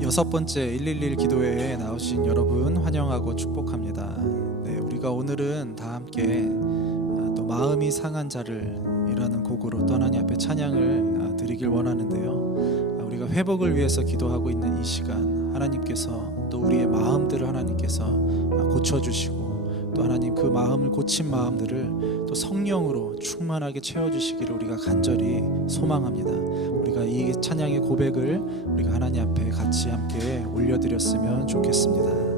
여섯 번째 111 기도회에 나오신 여러분 환영하고 축복합니다. 우리가 오늘은 다 함께 또 마음이 상한 자를이라는 곡으로 또 하나님 앞에 찬양을 드리길 원하는데요. 우리가 회복을 위해서 기도하고 있는 이 시간, 하나님께서 또 우리의 마음들을 하나님께서 고쳐주시고 또 하나님 그 마음을 고친 마음들을 또 성령으로 충만하게 채워주시기를 우리가 간절히 소망합니다. 우리가 이 찬양의 고백을 우리가 하나님 앞에 같이 함께 올려드렸으면 좋겠습니다.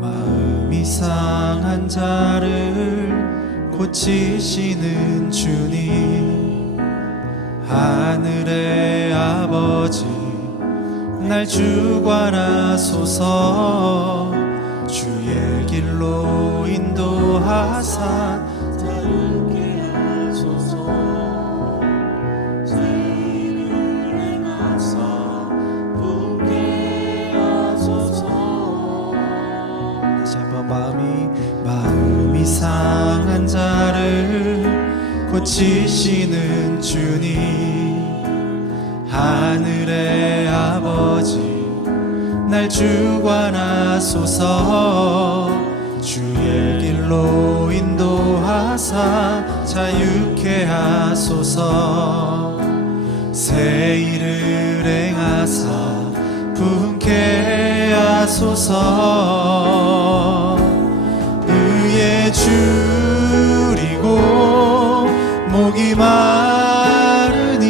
마음이 상한 자를 고치시는 주님, 하늘의 아버지 날 주관하소서. 주의 길로 인도하사 자유케 하소서. 의를 행하사 부게 하소서. 다시 한번 마음이 상한 자를 고치시는 주님, 하늘의 아버지 날 주관하소서. 주의 길로 인도하사 자유케 하소서. 새 일을 행하사 부흥케 하소서. 의에 줄이고 목이 마르니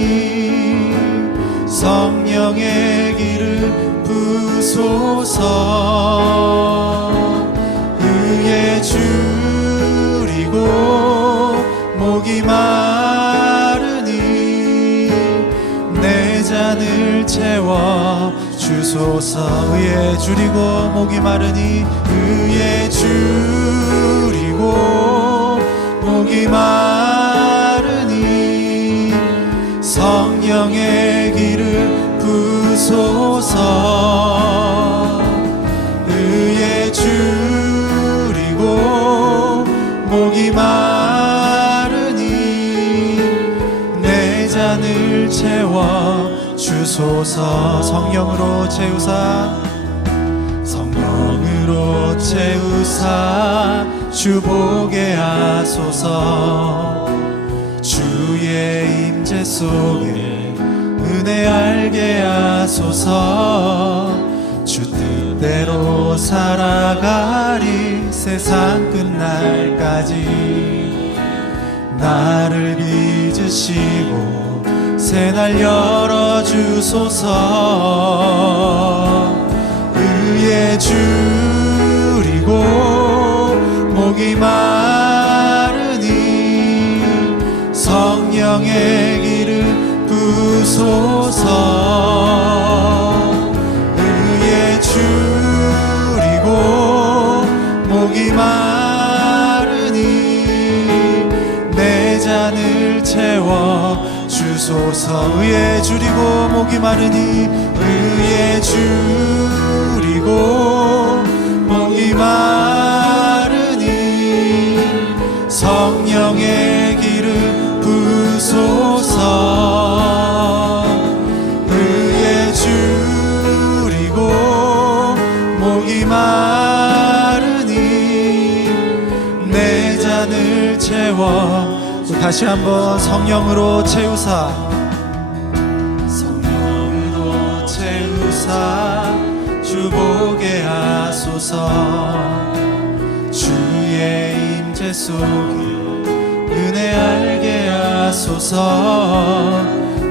성령의 길을 부소서. 의에 줄이고 목이 마르니 내 잔을 채워 주소서. 의에 줄이고 목이 마르니 의에 줄이고 목이 마르니 성령의 길을 부소서. 의에 줄이고 목이 마르니 내 잔을 채워 주소서. 성령으로 채우사, 성령으로 채우사 주보게 하소서. 주의 임재 속에 은혜 알게 하소서. 주 뜻대로 살아가리 세상 끝날까지. 나를 빚으시고 새날 열어주소서. 의에 줄이고 목이 마르니 성령의 기름 부소서. 의에 줄이고 목이 마르니 내 잔을 채워 주소서. 의에 줄이고 목이 마르니 의에 줄이고 목이 마르니 성령의 기름 부소서. 의에 줄이고 목이 마르니 내 잔을 채워. 다시 한번 성령으로 채우사, 성령으로 채우사 주 보게 하소서. 주의 임재 속에 은혜 알게 하소서.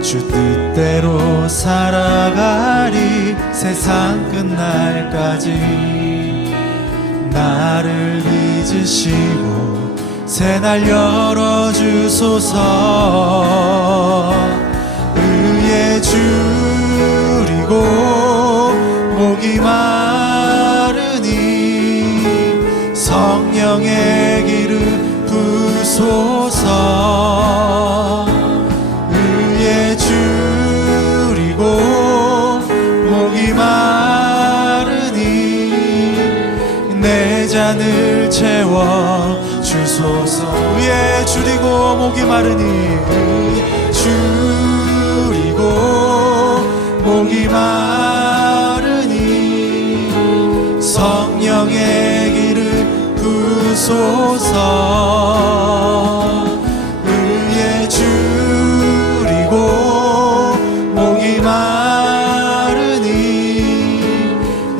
주 뜻대로 살아가리 세상 끝날까지. 나를 빚으시고 새날 열어주소서. 의에 줄이고 목이 마르니 성령의 기름 부소서. 의에 줄이고 목이 마르니 내 잔을 채워 주소서. 의에 줄이고 목이 마르니 의에 줄이고 목이 마르니 성령의 기름 부소서. 의에 줄이고 목이 마르니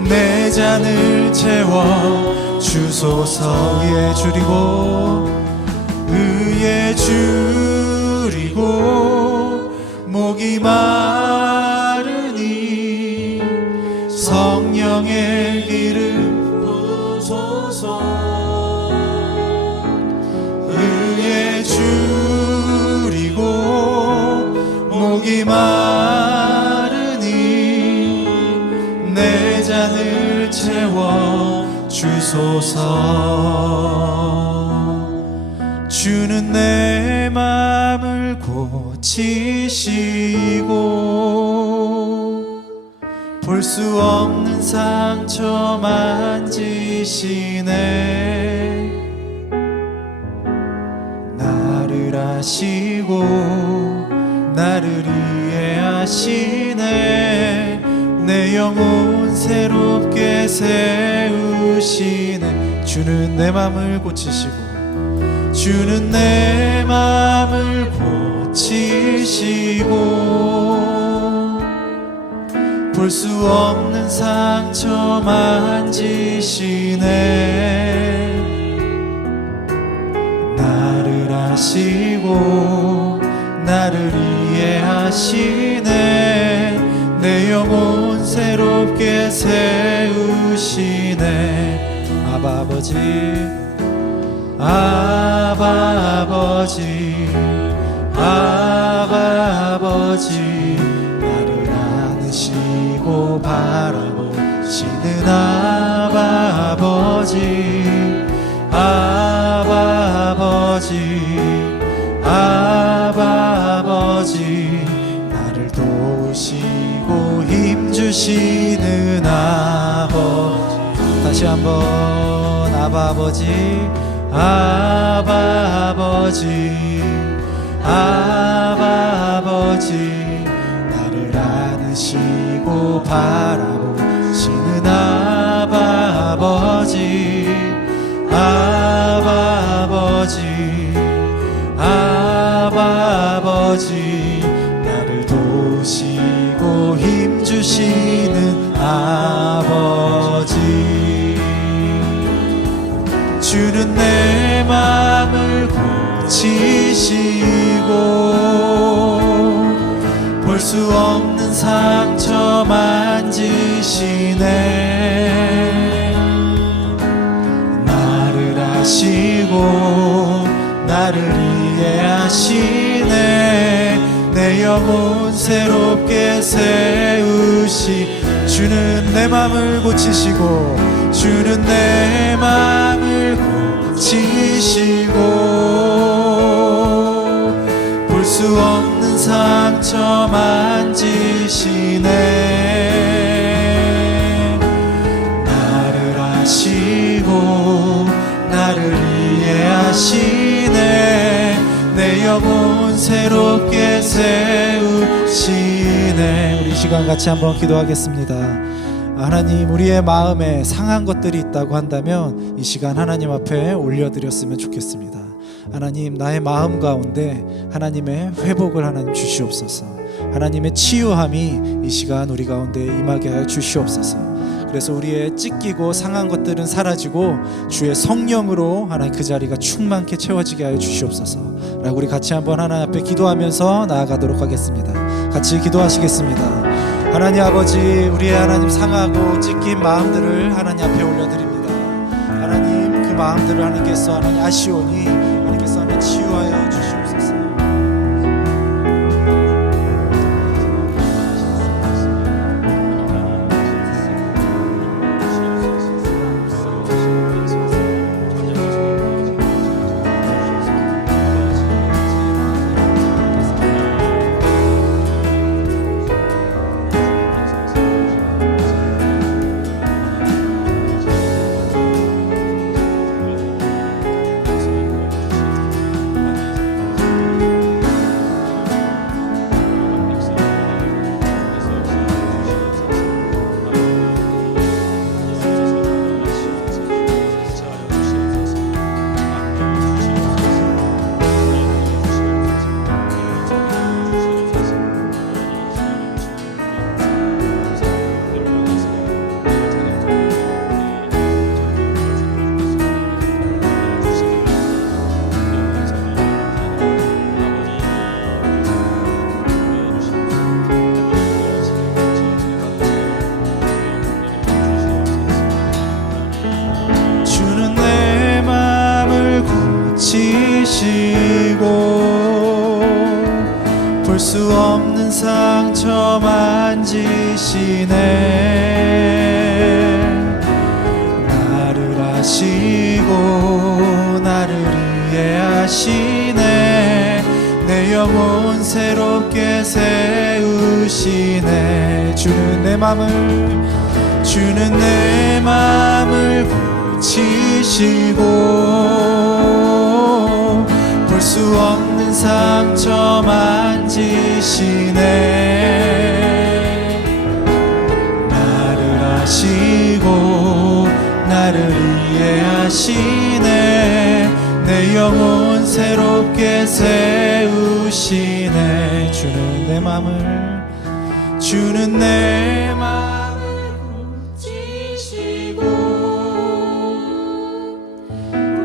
내 잔을 채워 주소서. 의에 줄이고 의에 줄이고 목이 마르니 성령의 기름 부소서. 의에 줄이고 목이 마르니 내 잔을 채워 주소서. 주는 내 맘을 고치시고 볼 수 없는 상처 만지시네. 나를 아시고 나를 이해하시네. 내 영혼 새롭게 세우시네. 주는 내 맘을 고치시고 주는 내 맘을 고치시고 볼 수 없는 상처 만지시네. 나를 아시고 나를 이해하시네. 내 영혼 새롭게 세우시네. 아바 아버지 아바 아버지 아바 아버지 나를 안으시고 바라보시는 아바 아버지 아바 아버지 아바 아버지 나를 도우시고 힘주시는 아버지. 다시 한번 아바 아버지 아바 아버지 아바 아버지 나를 안으시고 바라보시는 아바 아버지 아바 아버지 아바 아버지 나를 도우시고 힘주시는 아버지. 주는 내 맘을 고치시고 볼 수 없는 상처 만지시네. 나를 아시고 나를 이해하시네. 내 영혼 새롭게 세우시. 주는 내 맘을 고치시고 주는 내 맘을 고치시고 볼 수 없는 상처 만지시네. 나를 아시고 나를 이해하시네. 내 영혼 새롭게 세우시네. 우리 이 시간 같이 한번 기도하겠습니다. 하나님, 우리의 마음에 상한 것들이 있다고 한다면 이 시간 하나님 앞에 올려드렸으면 좋겠습니다. 하나님, 나의 마음 가운데 하나님의 회복을 하나님 주시옵소서. 하나님의 치유함이 이 시간 우리 가운데 임하게 하여 주시옵소서. 그래서 우리의 찢기고 상한 것들은 사라지고 주의 성령으로 하나님 그 자리가 충만케 채워지게 하여 주시옵소서 라고 우리 같이 한번 하나님 앞에 기도하면서 나아가도록 하겠습니다. 같이 기도하시겠습니다. 하나님 아버지, 우리의 하나님 상하고 찢긴 마음들을 하나님 앞에 올려드립니다. 하나님, 그 마음들을 하나님께서 하나님 아시오니 하나님께서 하나님 치유하여 주시옵소서. 볼 수 없는 상처 만지시네. 나를 아시고 나를 이해하시네. 내 영혼 새롭게 세우시네. 주는 내 맘을 고치시고 볼 수 없는 상처 만지시네. 나를 아시고 나를 이해하시네. 내 영혼 새롭게 세우시네. 주는 내 맘을 고치시고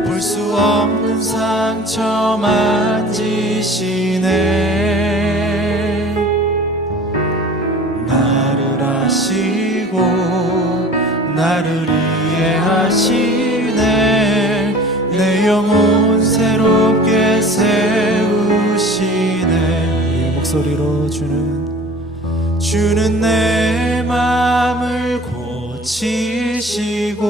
볼 수 없는 상처 만지시네. 나를 아시고 나를 이해하시네. 내 영혼 새롭게 세우시네. 이 목소리로 주는 내 맘을 고치시고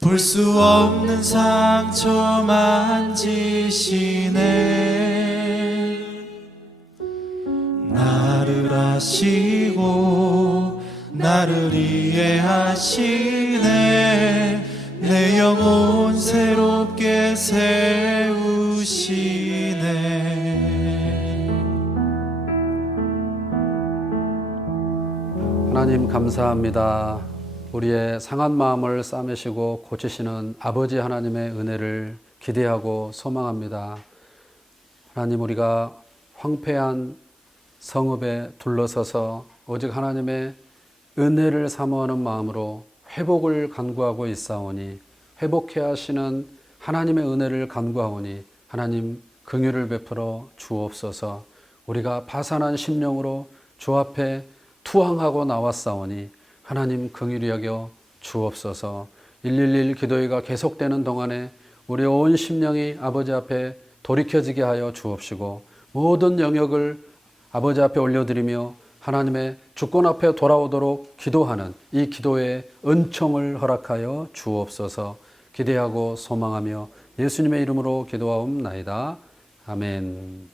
볼 수 없는 상처 만지시네. 나를 아시고 나를 이해하시네. 내 영혼 새롭게 세우시네. 하나님 감사합니다. 우리의 상한 마음을 싸매시고 고치시는 아버지 하나님의 은혜를 기대하고 소망합니다. 하나님, 우리가 황폐한 성읍에 둘러서서 오직 하나님의 은혜를 사모하는 마음으로 회복을 간구하고 있사오니 회복해 하시는 하나님의 은혜를 간구하오니 하나님 긍휼을 베풀어 주옵소서. 우리가 파산한 심령으로 주 앞에 투항하고 나왔사오니 하나님 긍휼히 여겨 주옵소서. 111 기도회가 계속되는 동안에 우리 온 심령이 아버지 앞에 돌이켜지게 하여 주옵시고 모든 영역을 아버지 앞에 올려드리며 하나님의 주권 앞에 돌아오도록 기도하는 이 기도의 은총을 허락하여 주옵소서. 기대하고 소망하며 예수님의 이름으로 기도하옵나이다. 아멘.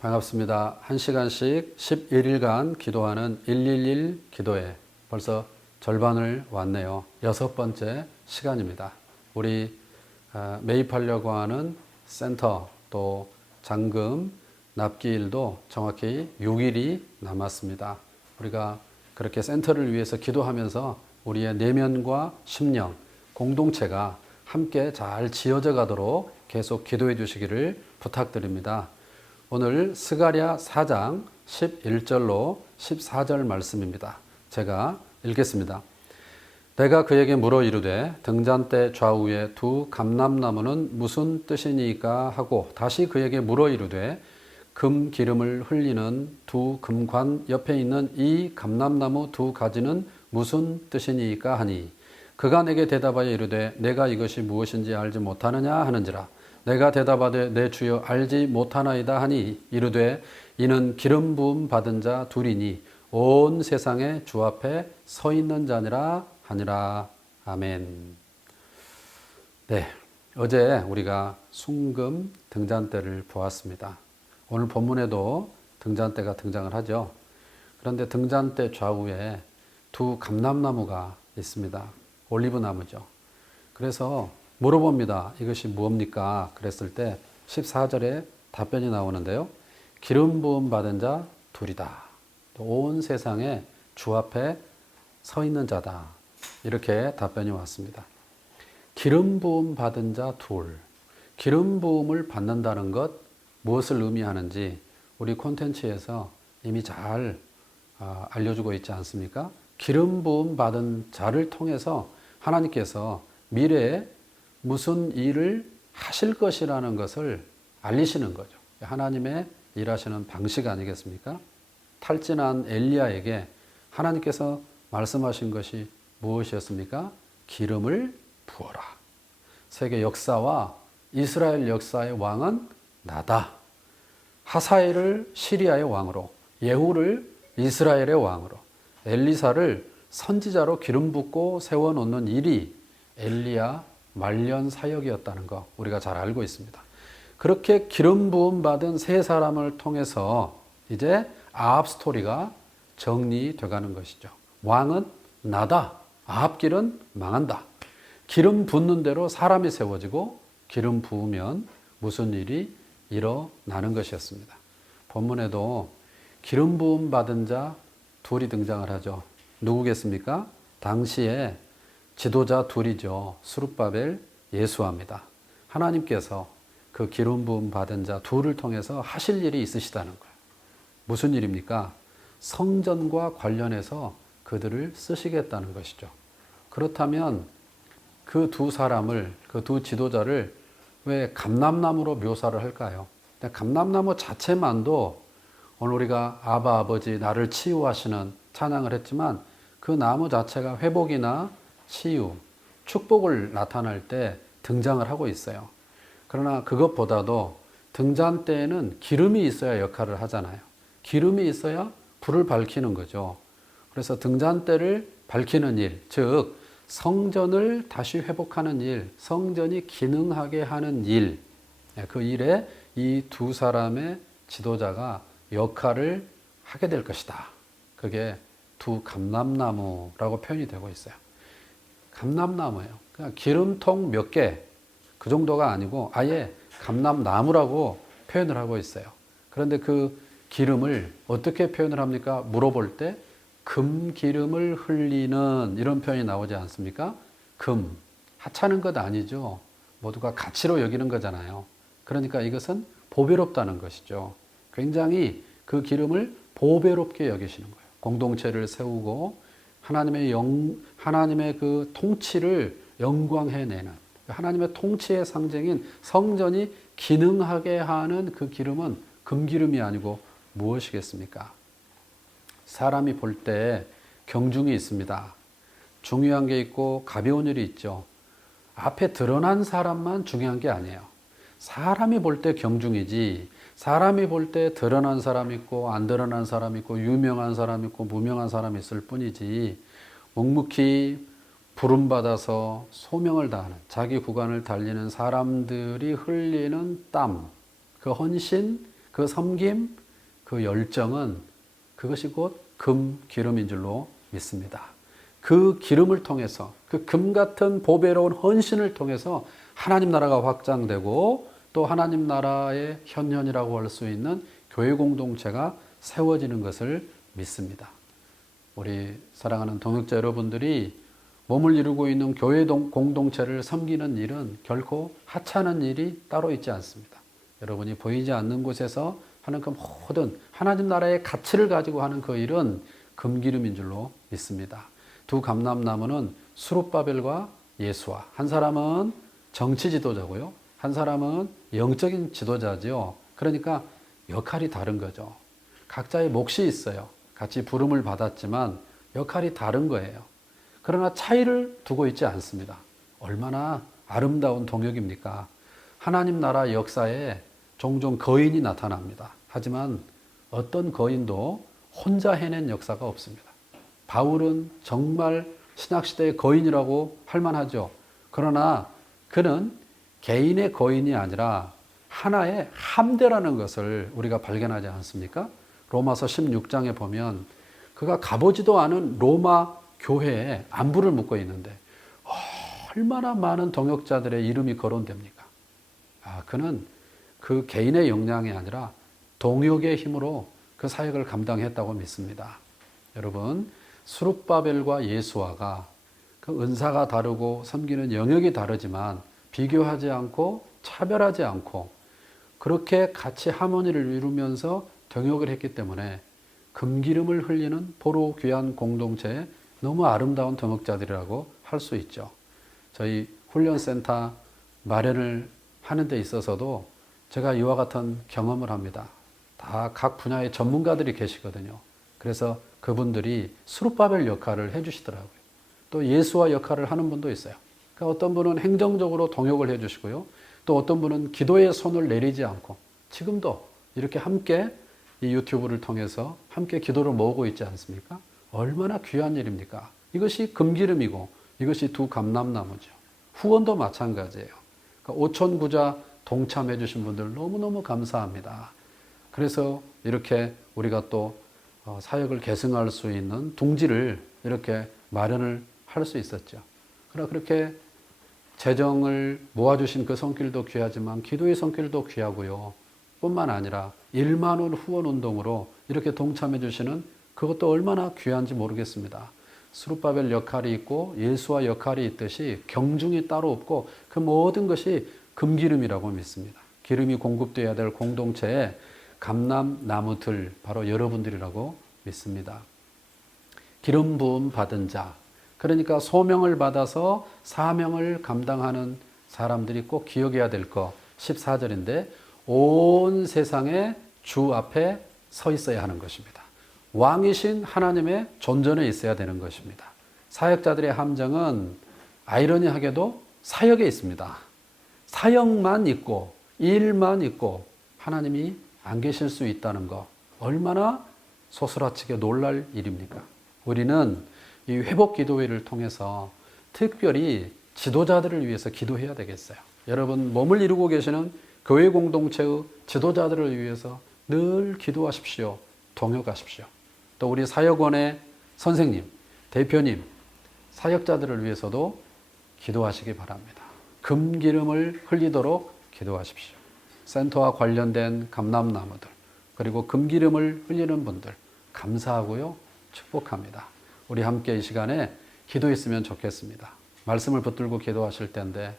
반갑습니다. 1시간씩 11일간 기도하는 111 기도회 벌써 절반을 왔네요. 6번째 시간입니다. 우리 매입하려고 하는 센터 또 잔금 납기일도 정확히 6일이 남았습니다. 우리가 그렇게 센터를 위해서 기도하면서 우리의 내면과 심령, 공동체가 함께 잘 지어져 가도록 계속 기도해 주시기를 부탁드립니다. 오늘 스가랴 4장 11절로 14절 말씀입니다. 제가 읽겠습니다. 내가 그에게 물어 이르되 등잔대 좌우에 두 감람나무는 무슨 뜻이니까 하고 다시 그에게 물어 이르되 금 기름을 흘리는 두 금관 옆에 있는 이 감람나무 두 가지는 무슨 뜻이니까 하니 그가 내게 대답하여 이르되 내가 이것이 무엇인지 알지 못하느냐 하는지라. 내가 대답하되 내 주여 알지 못하나이다 하니 이르되 이는 기름 부음 받은 자 둘이니 온 세상에 주 앞에 서 있는 자니라 하니라. 아멘. 네, 어제 우리가 순금 등잔대를 보았습니다. 오늘 본문에도 등잔대가 등장을 하죠. 그런데 등잔대 좌우에 두 감람나무가 있습니다. 올리브나무죠. 그래서 물어봅니다. 이것이 무엇입니까? 그랬을 때 14절에 답변이 나오는데요. 기름 부음 받은 자 둘이다. 온 세상에 주 앞에 서 있는 자다. 이렇게 답변이 왔습니다. 기름 부음 받은 자 둘. 기름 부음을 받는다는 것 무엇을 의미하는지 우리 콘텐츠에서 이미 잘 알려주고 있지 않습니까? 기름 부음 받은 자를 통해서 하나님께서 미래에 무슨 일을 하실 것이라는 것을 알리시는 거죠. 하나님의 일하시는 방식 아니겠습니까? 탈진한 엘리야에게 하나님께서 말씀하신 것이 무엇이었습니까? 기름을 부어라. 세계 역사와 이스라엘 역사의 왕은 나다. 하사엘을 시리아의 왕으로, 예후를 이스라엘의 왕으로, 엘리사를 선지자로 기름 붓고 세워놓는 일이 엘리야 말년 사역이었다는 거 우리가 잘 알고 있습니다. 그렇게 기름 부음 받은 세 사람을 통해서 이제 아합 스토리가 정리돼 가는 것이죠. 왕은 나다. 아합 길은 망한다. 기름 붓는 대로 사람이 세워지고 기름 부으면 무슨 일이 일어나는 것이었습니다. 본문에도 기름 부음 받은 자 둘이 등장을 하죠. 누구겠습니까? 당시에 지도자 둘이죠. 스룹바벨, 예수아입니다. 하나님께서 그 기름 부음 받은 자 둘을 통해서 하실 일이 있으시다는 거예요. 무슨 일입니까? 성전과 관련해서 그들을 쓰시겠다는 것이죠. 그렇다면 그 두 사람을, 그 두 지도자를 왜 감람나무로 묘사를 할까요? 감람나무 자체만도 오늘 우리가 아바 아버지 나를 치유하시는 찬양을 했지만 그 나무 자체가 회복이나 치유, 축복을 나타낼 때 등장을 하고 있어요. 그러나 그것보다도 등잔대에는 기름이 있어야 역할을 하잖아요. 기름이 있어야 불을 밝히는 거죠. 그래서 등잔대를 밝히는 일, 즉 성전을 다시 회복하는 일, 성전이 기능하게 하는 일, 그 일에 이 두 사람의 지도자가 역할을 하게 될 것이다. 그게 두 감람나무라고 표현이 되고 있어요. 감람나무예요. 그냥 기름통 몇 개, 그 정도가 아니고 아예 감람나무라고 표현을 하고 있어요. 그런데 그 기름을 어떻게 표현을 합니까? 물어볼 때 금기름을 흘리는 이런 표현이 나오지 않습니까? 금, 하찮은 것 아니죠. 모두가 가치로 여기는 거잖아요. 그러니까 이것은 보배롭다는 것이죠. 굉장히 그 기름을 보배롭게 여기시는 거예요. 공동체를 세우고 하나님의 그 통치를 영광해내는, 하나님의 통치의 상징인 성전이 기능하게 하는 그 기름은 금기름이 아니고 무엇이겠습니까? 사람이 볼 때 경중이 있습니다. 중요한 게 있고 가벼운 일이 있죠. 앞에 드러난 사람만 중요한 게 아니에요. 사람이 볼 때 경중이지, 사람이 볼 때 드러난 사람 있고 안 드러난 사람 있고 유명한 사람 있고 무명한 사람 있을 뿐이지, 묵묵히 부름받아서 소명을 다하는, 자기 구간을 달리는 사람들이 흘리는 땀, 그 헌신, 그 섬김, 그 열정은 그것이 곧 금기름인 줄로 믿습니다. 그 기름을 통해서, 그 금 같은 보배로운 헌신을 통해서 하나님 나라가 확장되고 또 하나님 나라의 현현이라고 할 수 있는 교회 공동체가 세워지는 것을 믿습니다. 우리 사랑하는 동역자 여러분들이 몸을 이루고 있는 교회 공동체를 섬기는 일은 결코 하찮은 일이 따로 있지 않습니다. 여러분이 보이지 않는 곳에서 하는 그 모든 하나님 나라의 가치를 가지고 하는 그 일은 금기름인 줄로 믿습니다. 두 감람나무는 수룹바벨과 예수와, 한 사람은 정치 지도자고요, 한 사람은 영적인 지도자죠. 그러니까 역할이 다른 거죠. 각자의 몫이 있어요. 같이 부름을 받았지만 역할이 다른 거예요. 그러나 차이를 두고 있지 않습니다. 얼마나 아름다운 동역입니까? 하나님 나라 역사에 종종 거인이 나타납니다. 하지만 어떤 거인도 혼자 해낸 역사가 없습니다. 바울은 정말 신약시대의 거인이라고 할 만하죠. 그러나 그는 개인의 거인이 아니라 하나의 함대라는 것을 우리가 발견하지 않습니까? 로마서 16장에 보면 그가 가보지도 않은 로마 교회에 안부를 묻고 있는데 얼마나 많은 동역자들의 이름이 거론됩니까? 그는 그 개인의 역량이 아니라 동역의 힘으로 그 사역을 감당했다고 믿습니다. 여러분, 수룹바벨과 예수아가 그 은사가 다르고 섬기는 영역이 다르지만 비교하지 않고 차별하지 않고 그렇게 같이 하모니를 이루면서 동역을 했기 때문에 금기름을 흘리는 보로 귀한 공동체의 너무 아름다운 동역자들이라고 할 수 있죠. 저희 훈련센터 마련을 하는 데 있어서도 제가 이와 같은 경험을 합니다. 다 각 분야의 전문가들이 계시거든요. 그래서 그분들이 수룹바벨 역할을 해주시더라고요. 또 예수와 역할을 하는 분도 있어요. 그러니까 어떤 분은 행정적으로 동역을 해주시고요. 또 어떤 분은 기도의 손을 내리지 않고 지금도 이렇게 함께 이 유튜브를 통해서 함께 기도를 모으고 있지 않습니까? 얼마나 귀한 일입니까? 이것이 금기름이고 이것이 두 감람나무죠. 후원도 마찬가지예요. 그러니까 오촌구자 동참해 주신 분들 너무너무 감사합니다. 그래서 이렇게 우리가 또 사역을 계승할 수 있는 둥지를 이렇게 마련을 할 수 있었죠. 그러나 그렇게 재정을 모아주신 그 손길도 귀하지만 기도의 손길도 귀하고요. 뿐만 아니라 1만 원 후원 운동으로 이렇게 동참해 주시는 그것도 얼마나 귀한지 모르겠습니다. 수룹바벨 역할이 있고 예수와 역할이 있듯이 경중이 따로 없고 그 모든 것이 금기름이라고 믿습니다. 기름이 공급되어야 될 공동체에 감람나무들 바로 여러분들이라고 믿습니다. 기름 부음 받은 자, 그러니까 소명을 받아서 사명을 감당하는 사람들이 꼭 기억해야 될 거 14절인데 온 세상의 주 앞에 서 있어야 하는 것입니다. 왕이신 하나님의 존전에 있어야 되는 것입니다. 사역자들의 함정은 아이러니하게도 사역에 있습니다. 사역만 있고 일만 있고 하나님이 안 계실 수 있다는 거 얼마나 소스라치게 놀랄 일입니까? 우리는 이 회복 기도회를 통해서 특별히 지도자들을 위해서 기도해야 되겠어요. 여러분 몸을 이루고 계시는 교회 공동체의 지도자들을 위해서 늘 기도하십시오. 동역하십시오. 또 우리 사역원의 선생님, 대표님, 사역자들을 위해서도 기도하시기 바랍니다. 금기름을 흘리도록 기도하십시오. 센터와 관련된 감람나무들 그리고 금기름을 흘리는 분들 감사하고요. 축복합니다. 우리 함께 이 시간에 기도했으면 좋겠습니다. 말씀을 붙들고 기도하실 텐데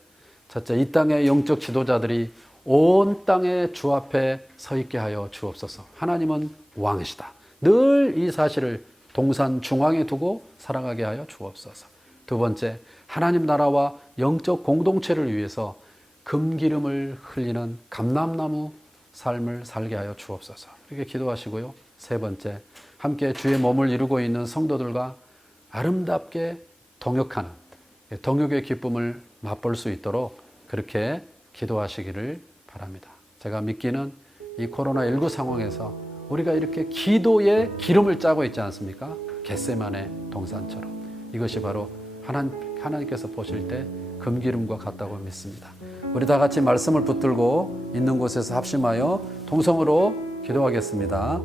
첫째 이 땅의 영적 지도자들이 온 땅의 주 앞에 서 있게 하여 주옵소서. 하나님은 왕이시다. 늘 이 사실을 동산 중앙에 두고 살아가게 하여 주옵소서. 두 번째 하나님 나라와 영적 공동체를 위해서 금기름을 흘리는 감람나무 삶을 살게 하여 주옵소서. 이렇게 기도하시고요. 세 번째, 함께 주의 몸을 이루고 있는 성도들과 아름답게 동역하는 동역의 기쁨을 맛볼 수 있도록 그렇게 기도하시기를 바랍니다. 제가 믿기는 이 코로나19 상황에서 우리가 이렇게 기도에 기름을 짜고 있지 않습니까? 겟세마네 동산처럼. 이것이 바로 하나님께서 보실 때 금기름과 같다고 믿습니다. 우리 다 같이 말씀을 붙들고 있는 곳에서 합심하여 동성으로 기도하겠습니다.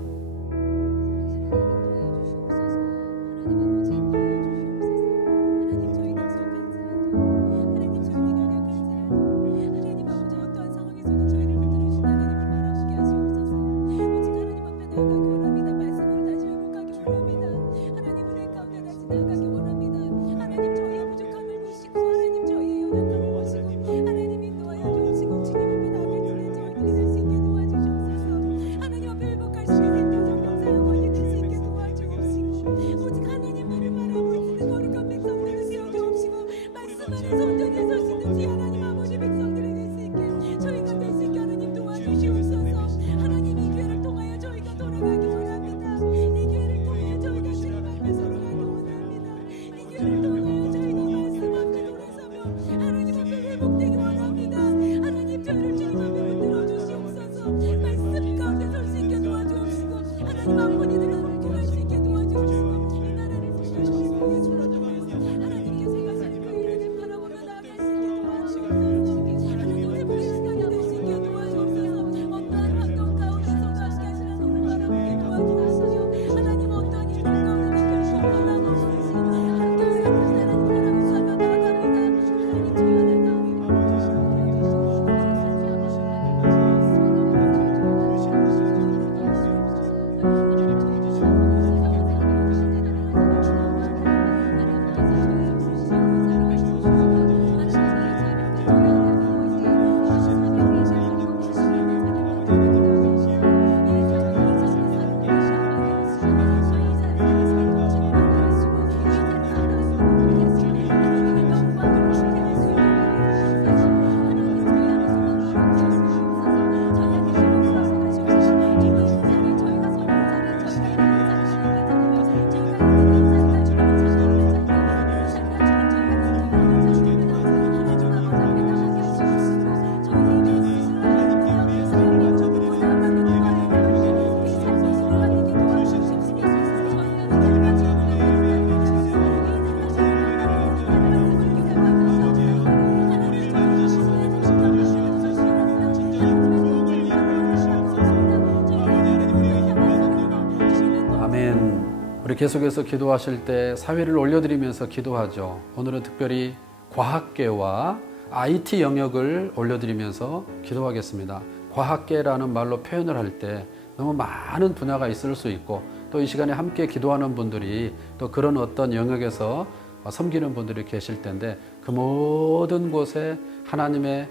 우리 계속해서 기도하실 때 사회를 올려드리면서 기도하죠. 오늘은 특별히 과학계와 IT 영역을 올려드리면서 기도하겠습니다. 과학계라는 말로 표현을 할 때 너무 많은 분야가 있을 수 있고 또 이 시간에 함께 기도하는 분들이 또 그런 어떤 영역에서 섬기는 분들이 계실 텐데 그 모든 곳에 하나님의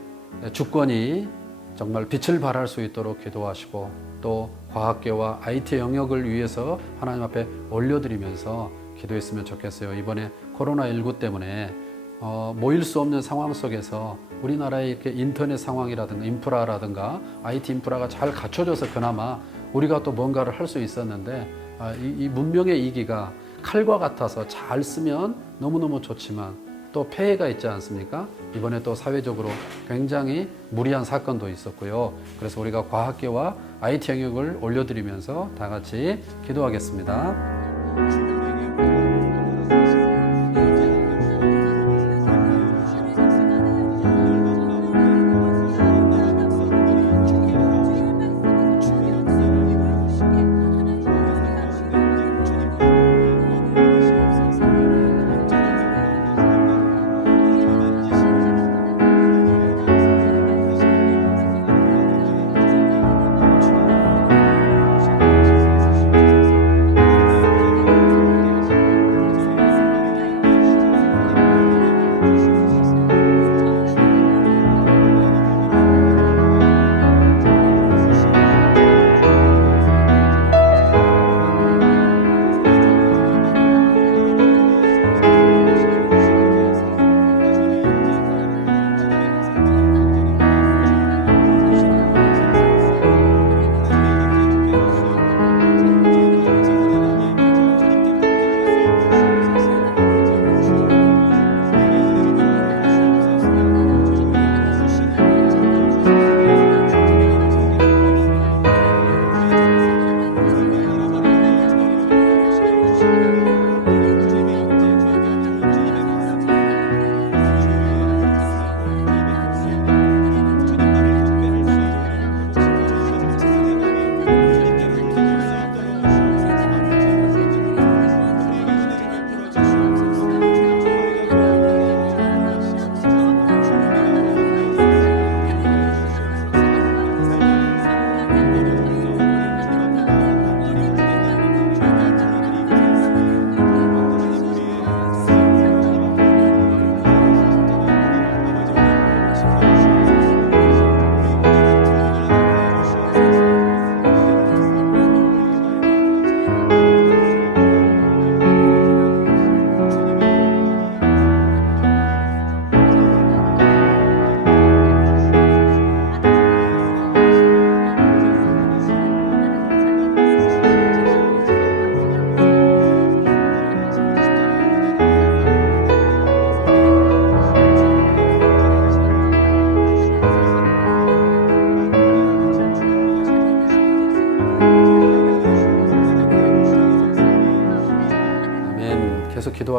주권이 정말 빛을 발할 수 있도록 기도하시고 또 과학계와 IT 영역을 위해서 하나님 앞에 올려드리면서 기도했으면 좋겠어요. 이번에 코로나19 때문에 모일 수 없는 상황 속에서 우리나라의 이렇게 인터넷 상황이라든가 인프라라든가 IT 인프라가 잘 갖춰져서 그나마 우리가 또 뭔가를 할 수 있었는데 이 문명의 이기가 칼과 같아서 잘 쓰면 너무너무 좋지만 또 폐해가 있지 않습니까? 이번에 또 사회적으로 굉장히 무리한 사건도 있었고요. 그래서 우리가 과학계와 IT 영역을 올려드리면서 다 같이 기도하겠습니다.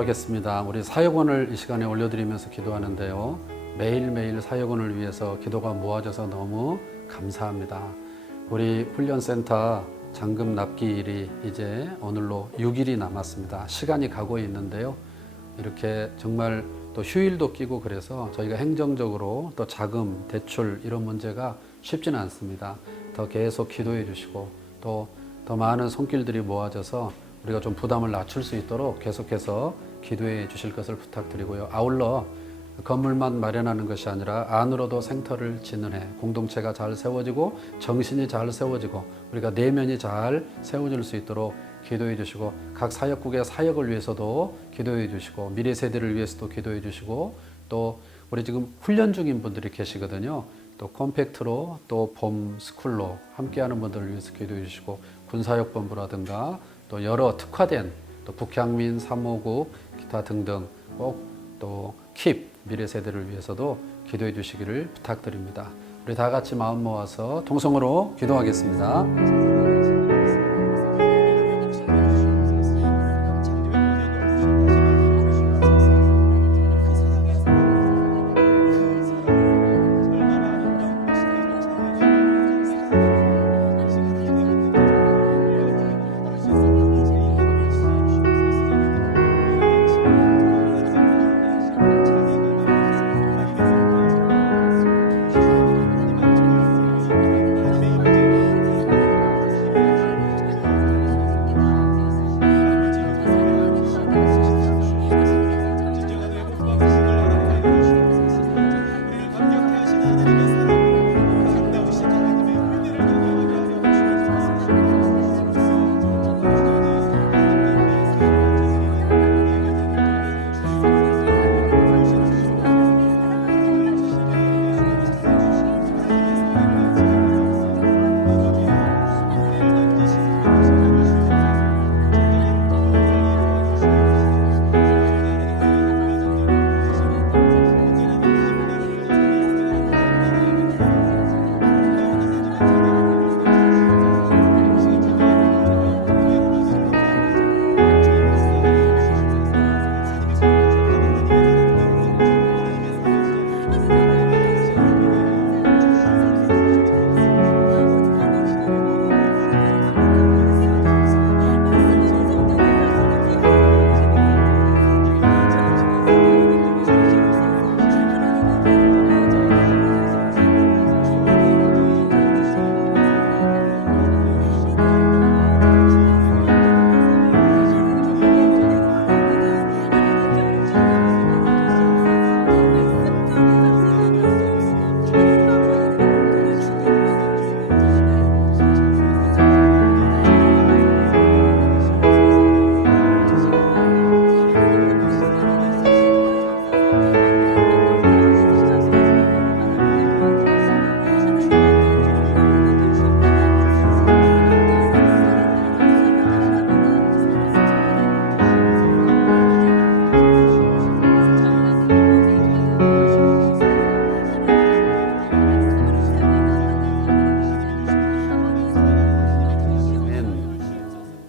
기도하겠습니다. 우리 사역원을 이 시간에 올려드리면서 기도하는데요. 매일매일 사역원을 위해서 기도가 모아져서 너무 감사합니다. 우리 훈련센터 잔금 납기일이 이제 오늘로 6일이 남았습니다. 시간이 가고 있는데요. 이렇게 정말 또 휴일도 끼고 그래서 저희가 행정적으로 또 자금, 대출 이런 문제가 쉽지는 않습니다. 더 계속 기도해 주시고 또 더 많은 손길들이 모아져서 우리가 좀 부담을 낮출 수 있도록 계속해서 기도해 주실 것을 부탁드리고요. 아울러 건물만 마련하는 것이 아니라 안으로도 생터를 짓는 해, 공동체가 잘 세워지고 정신이 잘 세워지고 우리가 내면이 잘 세워질 수 있도록 기도해 주시고 각 사역국의 사역을 위해서도 기도해 주시고 미래 세대를 위해서도 기도해 주시고 또 우리 지금 훈련 중인 분들이 계시거든요. 또 컴팩트로 또 봄 스쿨로 함께하는 분들을 위해서 기도해 주시고 군사역본부라든가 또 여러 특화된 또 북향민 3호국 기타 등등 꼭 또 킵 미래 세대를 위해서도 기도해 주시기를 부탁드립니다. 우리 다 같이 마음 모아서 통성으로 기도하겠습니다.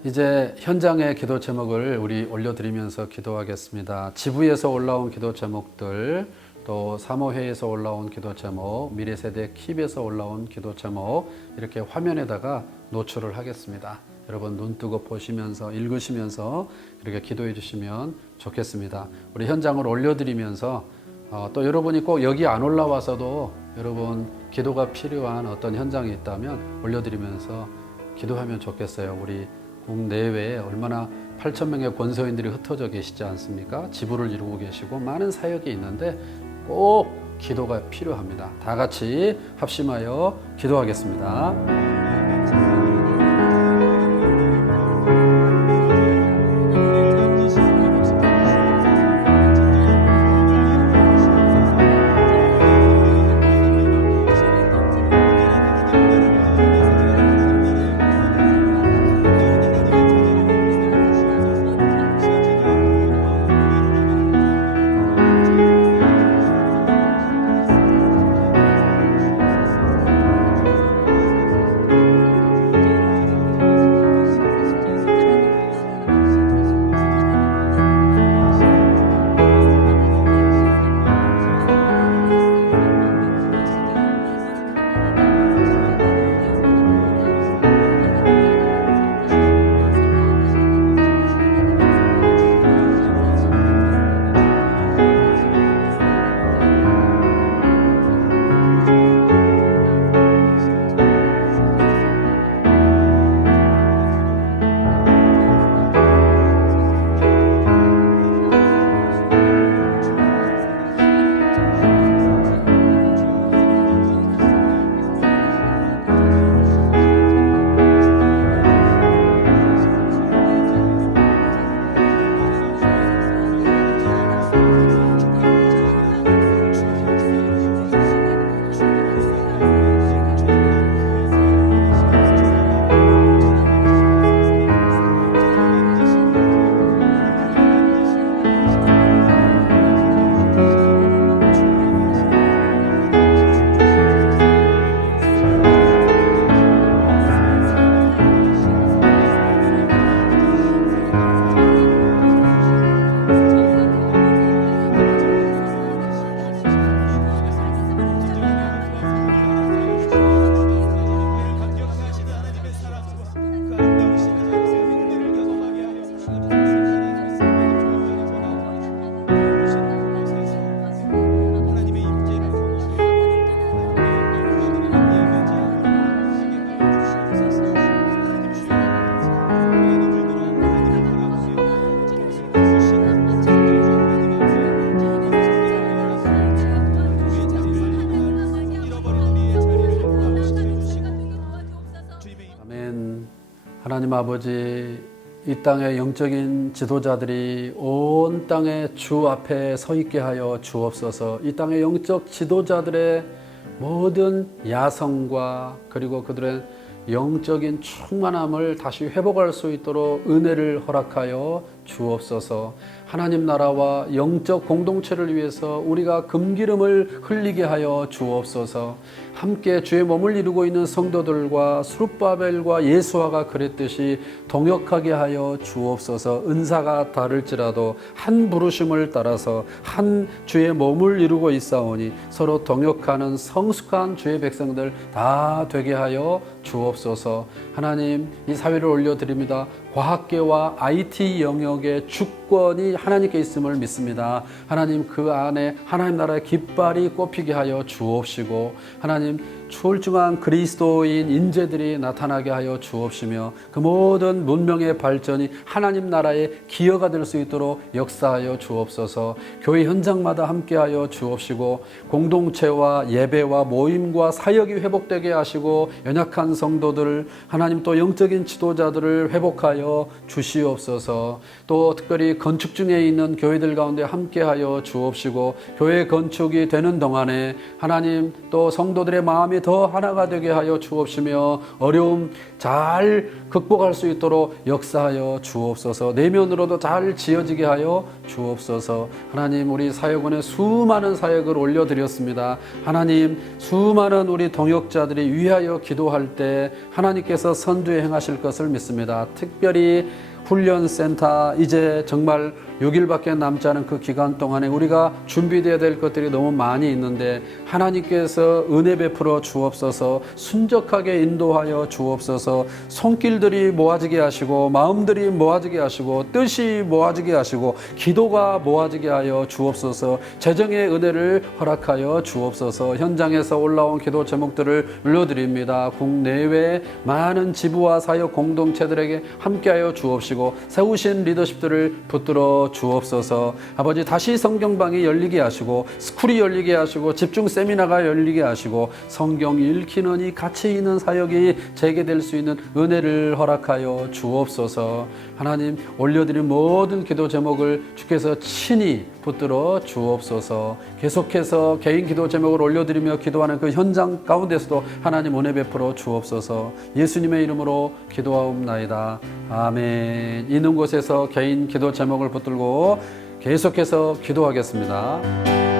이제 현장의 기도 제목을 우리 올려드리면서 기도하겠습니다. 지부에서 올라온 기도 제목들, 또 사모회에서 올라온 기도 제목, 미래세대 킵에서 올라온 기도 제목 이렇게 화면에다가 노출을 하겠습니다. 여러분 눈 뜨고 보시면서 읽으시면서 이렇게 기도해 주시면 좋겠습니다. 우리 현장을 올려드리면서 또 여러분이 꼭 여기 안 올라와서도 여러분 기도가 필요한 어떤 현장이 있다면 올려드리면서 기도하면 좋겠어요. 우리 국내외에 얼마나 8,000명의 권서인들이 흩어져 계시지 않습니까? 지부를 이루고 계시고 많은 사역이 있는데 꼭 기도가 필요합니다. 다 같이 합심하여 기도하겠습니다. 하나님 아버지, 이 땅의 영적인 지도자들이 온 땅에 주 앞에 서 있게 하여 주옵소서. 이 땅의 영적 지도자들의 모든 야성과 그리고 그들의 영적인 충만함을 다시 회복할 수 있도록 은혜를 허락하여 주옵소서. 하나님 나라와 영적 공동체를 위해서 우리가 금기름을 흘리게 하여 주옵소서. 함께 주의 몸을 이루고 있는 성도들과 스룹바벨과 예수아가 그랬듯이 동역하게 하여 주옵소서. 은사가 다를지라도 한 부르심을 따라서 한 주의 몸을 이루고 있사오니 서로 동역하는 성숙한 주의 백성들 다 되게 하여 주옵소서. 하나님, 이 사회를 올려드립니다. 과학계와 IT 영역의 주권이 하나님께 있음을 믿습니다. 하나님, 그 안에 하나님 나라의 깃발이 꼽히게 하여 주옵시고, 하나님 출중한 그리스도인 인재들이 나타나게 하여 주옵시며, 그 모든 문명의 발전이 하나님 나라의 기여가 될 수 있도록 역사하여 주옵소서. 교회 현장마다 함께하여 주옵시고, 공동체와 예배와 모임과 사역이 회복되게 하시고, 연약한 성도들, 하나님 또 영적인 지도자들을 회복하여 주시옵소서. 또 특별히 건축 중에 있는 교회들 가운데 함께하여 주옵시고, 교회 건축이 되는 동안에 하나님 또 성도들의 마음이 더 하나가 되게 하여 주옵시며, 어려움 잘 극복할 수 있도록 역사하여 주옵소서. 내면으로도 잘 지어지게 하여 주옵소서. 하나님, 우리 사역원의 수많은 사역을 올려드렸습니다. 하나님, 수많은 우리 동역자들이 위하여 기도할 때 하나님께서 선두에 행하실 것을 믿습니다. 특별히 훈련센터 이제 정말 6일밖에 남지 않은 그 기간 동안에 우리가 준비되어야 될 것들이 너무 많이 있는데 하나님께서 은혜 베풀어 주옵소서. 순적하게 인도하여 주옵소서. 손길들이 모아지게 하시고, 마음들이 모아지게 하시고, 뜻이 모아지게 하시고, 기도가 모아지게 하여 주옵소서. 재정의 은혜를 허락하여 주옵소서. 현장에서 올라온 기도 제목들을 올려드립니다. 국내외 많은 지부와 사역 공동체들에게 함께하여 주옵시고, 세우신 리더십들을 붙들어 주옵소서. 아버지, 다시 성경방이 열리게 하시고, 스쿨이 열리게 하시고, 집중 세미나가 열리게 하시고, 성경 읽히는 이 가치 있는 사역이 재개될 수 있는 은혜를 허락하여 주옵소서. 하나님, 올려드린 모든 기도 제목을 주께서 친히 붙들어 주옵소서. 계속해서 개인 기도 제목을 올려드리며 기도하는 그 현장 가운데서도 하나님 은혜 베풀어 주옵소서. 예수님의 이름으로 기도하옵나이다. 아멘. 있는 곳에서 개인 기도 제목을 붙들고 계속해서 기도하겠습니다.